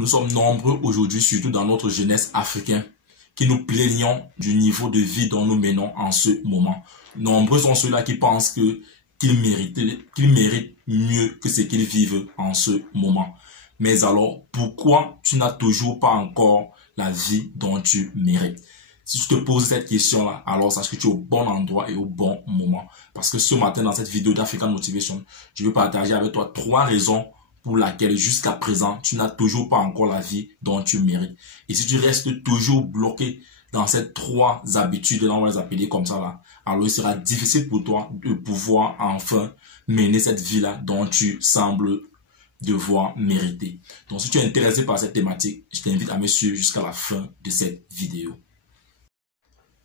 Nous sommes nombreux aujourd'hui, surtout dans notre jeunesse africaine, qui nous plaignons du niveau de vie dont nous menons en ce moment. Nombreux sont ceux-là qui pensent qu'ils méritent mieux que ce qu'ils vivent en ce moment. Mais alors, pourquoi tu n'as toujours pas encore la vie dont tu mérites? Si tu te poses cette question-là, alors sache que tu es au bon endroit et au bon moment. Parce que ce matin, dans cette vidéo d'African Motivation, je veux partager avec toi 3 raisons pour lesquelles jusqu'à présent, tu n'as toujours pas encore la vie dont tu mérites. Et si tu restes toujours bloqué dans ces 3 habitudes, là on va les appeler comme ça là, alors il sera difficile pour toi de pouvoir enfin mener cette vie-là dont tu sembles devoir mériter. Donc si tu es intéressé par cette thématique, je t'invite à me suivre jusqu'à la fin de cette vidéo.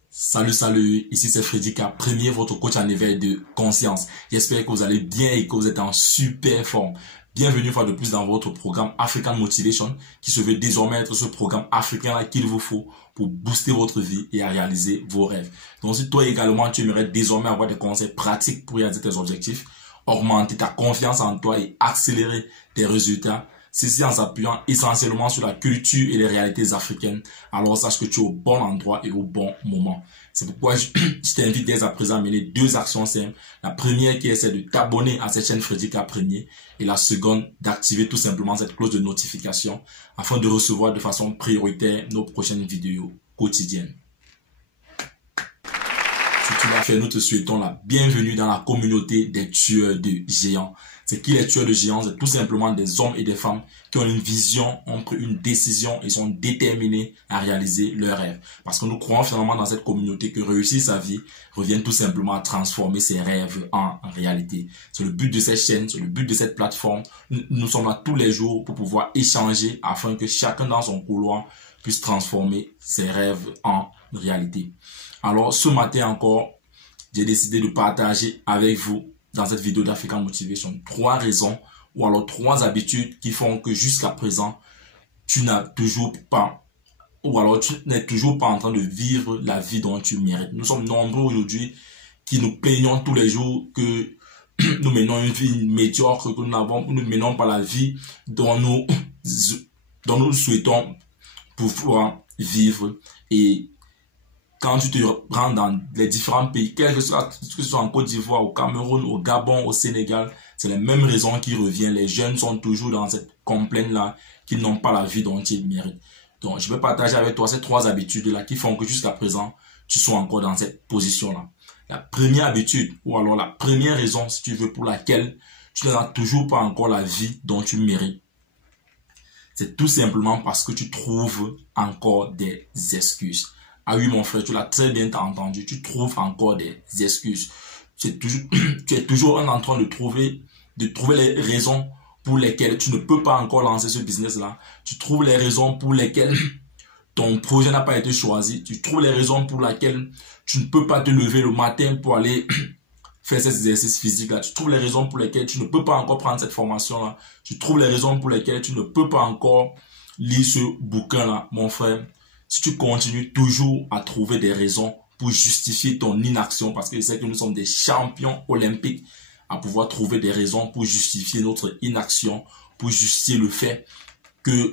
Salut, ici c'est Freddy K, premier votre coach en éveil de conscience. J'espère que vous allez bien et que vous êtes en super forme. Bienvenue une fois de plus dans votre programme African Motivation qui se veut désormais être ce programme africain là qu'il vous faut pour booster votre vie et à réaliser vos rêves. Donc si toi également tu aimerais désormais avoir des conseils pratiques pour réaliser tes objectifs, augmenter ta confiance en toi et accélérer tes résultats, ceci en s'appuyant essentiellement sur la culture et les réalités africaines, alors sache que tu es au bon endroit et au bon moment. C'est pourquoi je t'invite dès à présent à mener 2 actions simples. La première qui est celle de t'abonner à cette chaîne Freddy K Premier et la seconde d'activer tout simplement cette cloche de notification afin de recevoir de façon prioritaire nos prochaines vidéos quotidiennes. Si tu l'as fait, nous te souhaitons la bienvenue dans la communauté des tueurs de géants. C'est qui les tueurs de géants? C'est tout simplement des hommes et des femmes qui ont une vision, ont pris une décision et sont déterminés à réaliser leurs rêves. Parce que nous croyons finalement dans cette communauté que réussir sa vie revient tout simplement à transformer ses rêves en réalité. C'est le but de cette chaîne, c'est le but de cette plateforme. Nous sommes là tous les jours pour pouvoir échanger afin que chacun dans son couloir puisse transformer ses rêves en réalité. Alors ce matin encore, j'ai décidé de partager avec vous dans cette vidéo d'African Motivation 3 raisons ou alors 3 habitudes qui font que jusqu'à présent, tu n'as toujours pas ou alors tu n'es toujours pas en train de vivre la vie dont tu mérites. Nous sommes nombreux aujourd'hui qui nous plaignons tous les jours que nous menons une vie médiocre, que nous ne menons pas la vie dont nous souhaitons pouvoir vivre. Et quand tu te rends dans les différents pays, que ce soit en Côte d'Ivoire, au Cameroun, au Gabon, au Sénégal, c'est les mêmes raisons qui reviennent. Les jeunes sont toujours dans cette complainte-là, qu'ils n'ont pas la vie dont ils méritent. Donc, je vais partager avec toi ces 3 habitudes-là qui font que jusqu'à présent, tu sois encore dans cette position-là. La première habitude, ou alors la première raison, si tu veux, pour laquelle tu n'as toujours pas encore la vie dont tu mérites, c'est tout simplement parce que tu trouves encore des excuses. Ah oui, mon frère, tu l'as très bien entendu. Tu trouves encore des excuses. Tu es toujours en train de trouver les raisons pour lesquelles tu ne peux pas encore lancer ce business-là. Tu trouves les raisons pour lesquelles ton projet n'a pas été choisi. Tu trouves les raisons pour lesquelles tu ne peux pas te lever le matin pour aller faire cet exercice physique-là. Tu trouves les raisons pour lesquelles tu ne peux pas encore prendre cette formation-là. Tu trouves les raisons pour lesquelles tu ne peux pas encore lire ce bouquin-là, mon frère. Si tu continues toujours à trouver des raisons pour justifier ton inaction, parce que je sais que nous sommes des champions olympiques à pouvoir trouver des raisons pour justifier notre inaction, pour justifier le fait que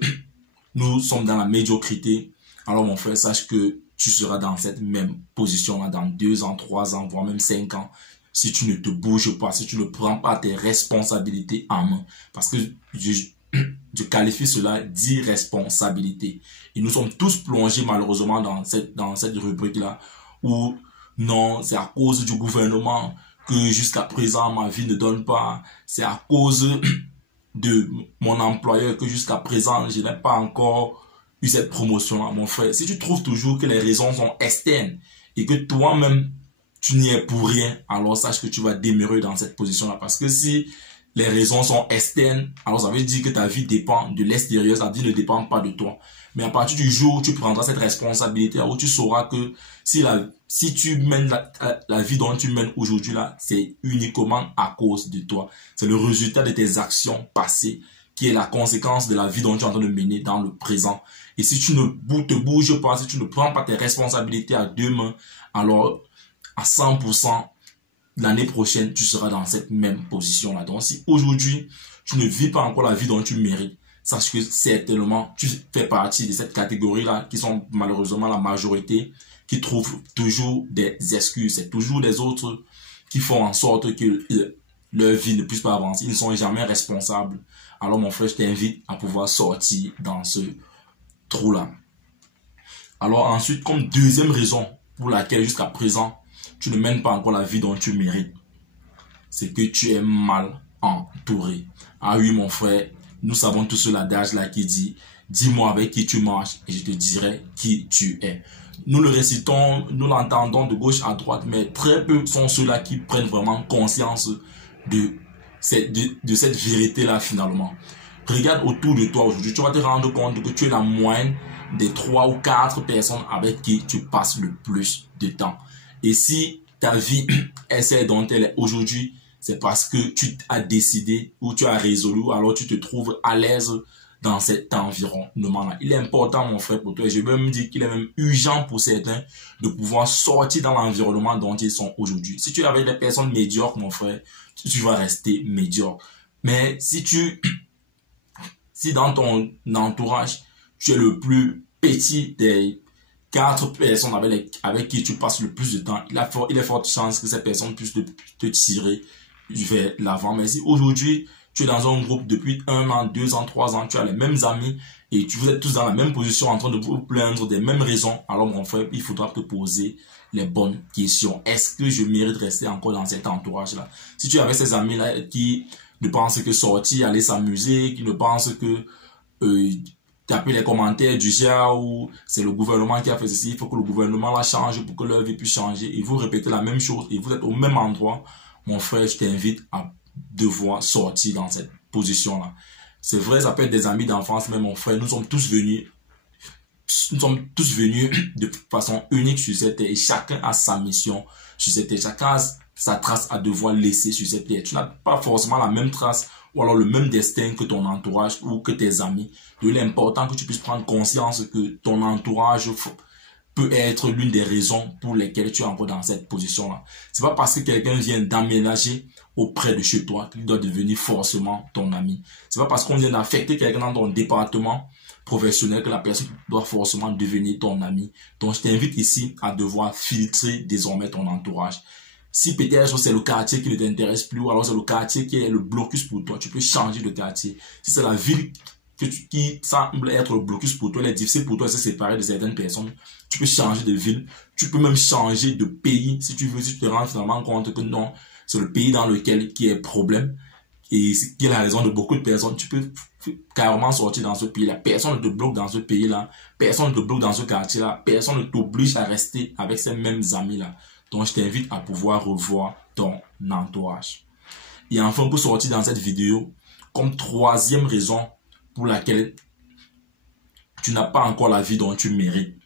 nous sommes dans la médiocrité, alors mon frère, sache que tu seras dans cette même position-là dans 2 ans, 3 ans, voire même 5 ans, si tu ne te bouges pas, si tu ne prends pas tes responsabilités en main. Parce que je qualifie cela d'irresponsabilité. Et nous sommes tous plongés malheureusement dans cette rubrique-là où non, c'est à cause du gouvernement que jusqu'à présent ma vie ne donne pas. C'est à cause de mon employeur que jusqu'à présent je n'ai pas encore eu cette promotion-là, mon frère. Si tu trouves toujours que les raisons sont externes et que toi-même tu n'y es pour rien, alors sache que tu vas demeurer dans cette position-là. Parce que si les raisons sont externes, alors ça veut dire que ta vie dépend de l'extérieur, ta vie ne dépend pas de toi. Mais à partir du jour où tu prendras cette responsabilité, où tu sauras que si tu mènes la vie dont tu mènes aujourd'hui là, c'est uniquement à cause de toi. C'est le résultat de tes actions passées qui est la conséquence de la vie dont tu es en train de mener dans le présent. Et si tu ne te bouges pas, si tu ne prends pas tes responsabilités à 2 mains, alors à 100%, l'année prochaine, tu seras dans cette même position-là. Donc, si aujourd'hui, tu ne vis pas encore la vie dont tu mérites, sache que certainement, tu fais partie de cette catégorie-là qui sont malheureusement la majorité, qui trouvent toujours des excuses. C'est toujours des autres qui font en sorte que leur vie ne puisse pas avancer. Ils ne sont jamais responsables. Alors mon frère, je t'invite à pouvoir sortir dans ce trou-là. Alors ensuite, comme deuxième raison pour laquelle jusqu'à présent, tu ne mènes pas encore la vie dont tu mérites, c'est que tu es mal entouré. Ah oui mon frère, nous savons tous l'adage là qui dit, dis-moi avec qui tu marches et je te dirai qui tu es. Nous le récitons, nous l'entendons de gauche à droite, mais très peu sont ceux-là qui prennent vraiment conscience de cette vérité-là finalement. Regarde autour de toi aujourd'hui, tu vas te rendre compte que tu es la moyenne des 3 ou 4 personnes avec qui tu passes le plus de temps. Et si ta vie est celle dont elle est aujourd'hui, c'est parce que tu as décidé ou tu as résolu, alors tu te trouves à l'aise dans cet environnement-là. Il est important, mon frère, pour toi, et je veux même dire qu'il est même urgent pour certains de pouvoir sortir dans l'environnement dont ils sont aujourd'hui. Si tu es avec des personnes médiocres, mon frère, tu vas rester médiocre. Mais si dans ton entourage, tu es le plus petit des 4 personnes avec qui tu passes le plus de temps, il est forte chance que ces personnes puissent te tirer vers l'avant. Mais si aujourd'hui, tu es dans un groupe depuis 1 an, 2 ans, 3 ans, tu as les mêmes amis et vous êtes tous dans la même position en train de vous plaindre des mêmes raisons, alors mon frère, il faudra te poser les bonnes questions. Est-ce que je mérite de rester encore dans cet entourage-là? Si tu es avec ces amis-là qui ne pensent que sortir, aller s'amuser, qui ne pensent que taper les commentaires du genre ou c'est le gouvernement qui a fait ceci, il faut que le gouvernement la change pour que leur vie puisse changer, et vous répétez la même chose et vous êtes au même endroit, mon frère, je t'invite à devoir sortir dans cette position-là. C'est vrai, ça peut être des amis d'enfance, mais mon frère, nous sommes tous venus de façon unique sur cette terre et chacun a sa mission sur cette terre. Chacun a sa trace à devoir laisser sur cette terre. Tu n'as pas forcément la même trace ou alors le même destin que ton entourage ou que tes amis. Il est important que tu puisses prendre conscience que ton entourage peut être l'une des raisons pour lesquelles tu es encore dans cette position-là. C'est pas parce que quelqu'un vient d'aménager auprès de chez toi qu'il doit devenir forcément ton ami. C'est pas parce qu'on vient d'affecter quelqu'un dans ton département professionnel que la personne doit forcément devenir ton ami. Donc, je t'invite ici à devoir filtrer désormais ton entourage. Si peut-être c'est le quartier qui ne t'intéresse plus, ou alors c'est le quartier qui est le blocus pour toi, tu peux changer de quartier. Si c'est la ville qui semble être le blocus pour toi, il est difficile pour toi de se séparer de certaines personnes, tu peux changer de ville, tu peux même changer de pays si tu veux, si tu te rends finalement compte que non, c'est le pays dans lequel qui est problème et qui est la raison de beaucoup de personnes, tu peux carrément sortir dans ce pays-là. Personne ne te bloque dans ce pays-là, personne ne te bloque dans ce quartier-là, personne ne t'oblige à rester avec ces mêmes amis-là. Donc je t'invite à pouvoir revoir ton entourage. Et enfin, pour sortir dans cette vidéo, comme troisième raison pour laquelle tu n'as pas encore la vie dont tu mérites,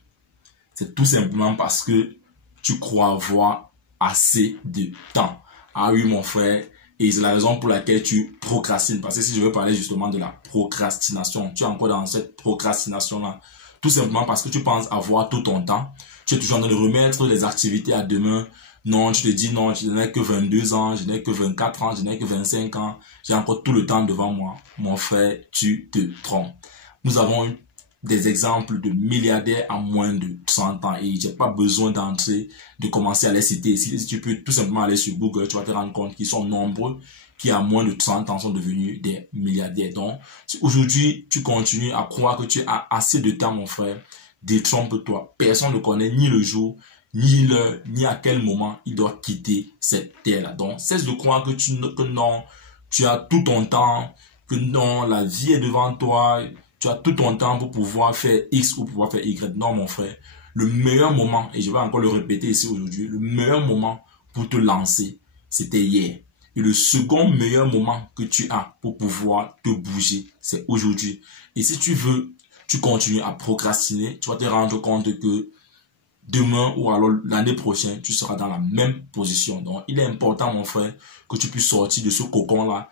c'est tout simplement parce que tu crois avoir assez de temps. Ah oui mon frère, et c'est la raison pour laquelle tu procrastines. Parce que si je veux parler justement de la procrastination, tu es encore dans cette procrastination-là. Tout simplement parce que tu penses avoir tout ton temps. Tu es toujours en train de remettre les activités à demain. Non, tu te dis non, je n'ai que 22 ans, je n'ai que 24 ans, je n'ai que 25 ans. J'ai encore tout le temps devant moi. Mon frère, tu te trompes. Nous avons des exemples de milliardaires à moins de 30 ans et j'ai pas besoin de commencer à les citer. Si tu peux tout simplement aller sur Google, tu vas te rendre compte qu'ils sont nombreux qui à moins de 30 ans sont devenus des milliardaires. Donc, si aujourd'hui tu continues à croire que tu as assez de temps, mon frère, détrompe-toi. Personne ne connaît ni le jour, ni l'heure, ni à quel moment il doit quitter cette terre-là. Donc, cesse de croire que non, tu as tout ton temps, que non, la vie est devant toi, tu as tout ton temps pour pouvoir faire X ou pouvoir faire Y. Non, mon frère, le meilleur moment, et je vais encore le répéter ici aujourd'hui, le meilleur moment pour te lancer, c'était hier. Et le second meilleur moment que tu as pour pouvoir te bouger, c'est aujourd'hui. Et si tu continues à procrastiner, tu vas te rendre compte que demain ou alors l'année prochaine, tu seras dans la même position. Donc, il est important, mon frère, que tu puisses sortir de ce cocon-là,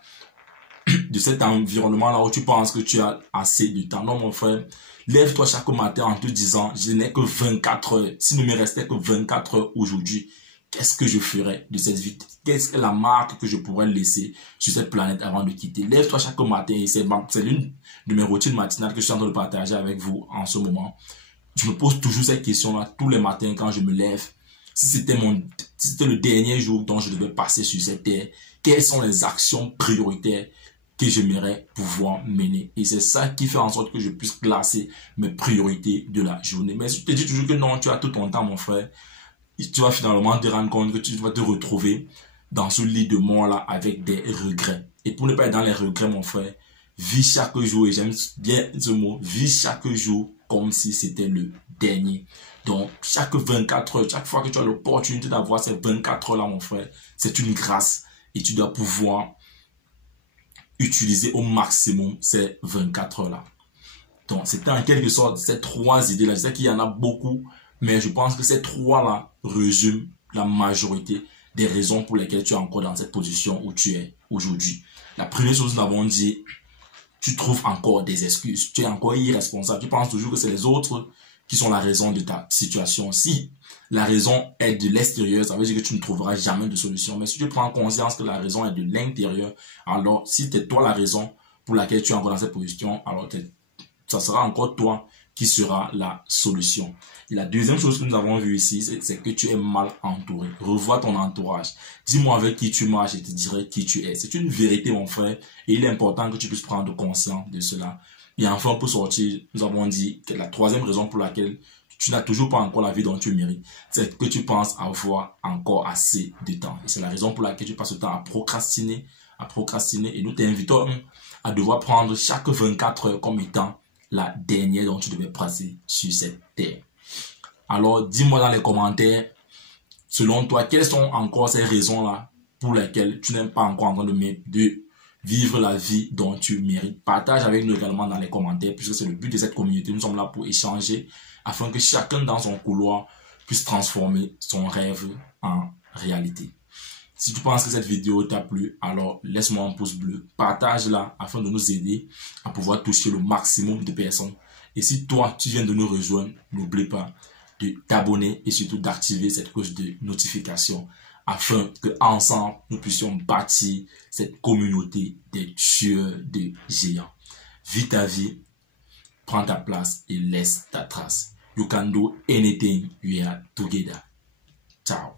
de cet environnement-là où tu penses que tu as assez de temps. Non, mon frère, lève-toi chaque matin en te disant, je n'ai que 24 heures. S'il ne me restait que 24 heures aujourd'hui, qu'est-ce que je ferais de cette vie? Qu'est-ce que la marque que je pourrais laisser sur cette planète avant de quitter? Lève-toi chaque matin, et c'est l'une de mes routines matinales que je suis en train de partager avec vous en ce moment. Je me pose toujours cette question-là tous les matins quand je me lève. Si c'était le dernier jour dont je devais passer sur cette terre, quelles sont les actions prioritaires que j'aimerais pouvoir mener? Et c'est ça qui fait en sorte que je puisse classer mes priorités de la journée. Mais si tu te dis toujours que non, tu as tout ton temps, mon frère, tu vas finalement te rendre compte que tu vas te retrouver dans ce lit de mort-là avec des regrets. Et pour ne pas être dans les regrets, mon frère, vis chaque jour, et j'aime bien ce mot, vis chaque jour comme si c'était le dernier. Donc, chaque 24 heures, chaque fois que tu as l'opportunité d'avoir ces 24 heures-là, mon frère, c'est une grâce. Et tu dois pouvoir utiliser au maximum ces 24 heures-là. Donc, c'était en quelque sorte ces 3 idées-là. Je sais qu'il y en a beaucoup, mais je pense que ces 3-là résument la majorité des raisons pour lesquelles tu es encore dans cette position où tu es aujourd'hui. La première chose, nous avons dit, tu trouves encore des excuses. Tu es encore irresponsable. Tu penses toujours que c'est les autres qui sont la raison de ta situation. Si la raison est de l'extérieur, ça veut dire que tu ne trouveras jamais de solution. Mais si tu prends conscience que la raison est de l'intérieur, alors si c'est toi la raison pour laquelle tu es encore dans cette position, alors ça sera encore toi qui sera la solution. Et la deuxième chose que nous avons vue ici, c'est que tu es mal entouré. Revois ton entourage. Dis-moi avec qui tu marches et te dirai qui tu es. C'est une vérité, mon frère, et il est important que tu puisses prendre conscience de cela. Et enfin, pour sortir, nous avons dit que la troisième raison pour laquelle tu n'as toujours pas encore la vie dont tu mérites, c'est que tu penses avoir encore assez de temps. Et c'est la raison pour laquelle tu passes le temps à procrastiner, et nous t'invitons à devoir prendre chaque 24 heures comme étant la dernière dont tu devais passer sur cette terre. Alors, dis-moi dans les commentaires, selon toi, quelles sont encore ces raisons-là pour lesquelles tu n'es pas encore en train de vivre la vie dont tu mérites. Partage avec nous également dans les commentaires, puisque c'est le but de cette communauté. Nous sommes là pour échanger, afin que chacun dans son couloir puisse transformer son rêve en réalité. Si tu penses que cette vidéo t'a plu, alors laisse-moi un pouce bleu, partage-la afin de nous aider à pouvoir toucher le maximum de personnes. Et si toi, tu viens de nous rejoindre, n'oublie pas de t'abonner et surtout d'activer cette cloche de notification afin que ensemble nous puissions bâtir cette communauté des tueurs de géants. Vis ta vie, prends ta place et laisse ta trace. You can do anything, we are together. Ciao.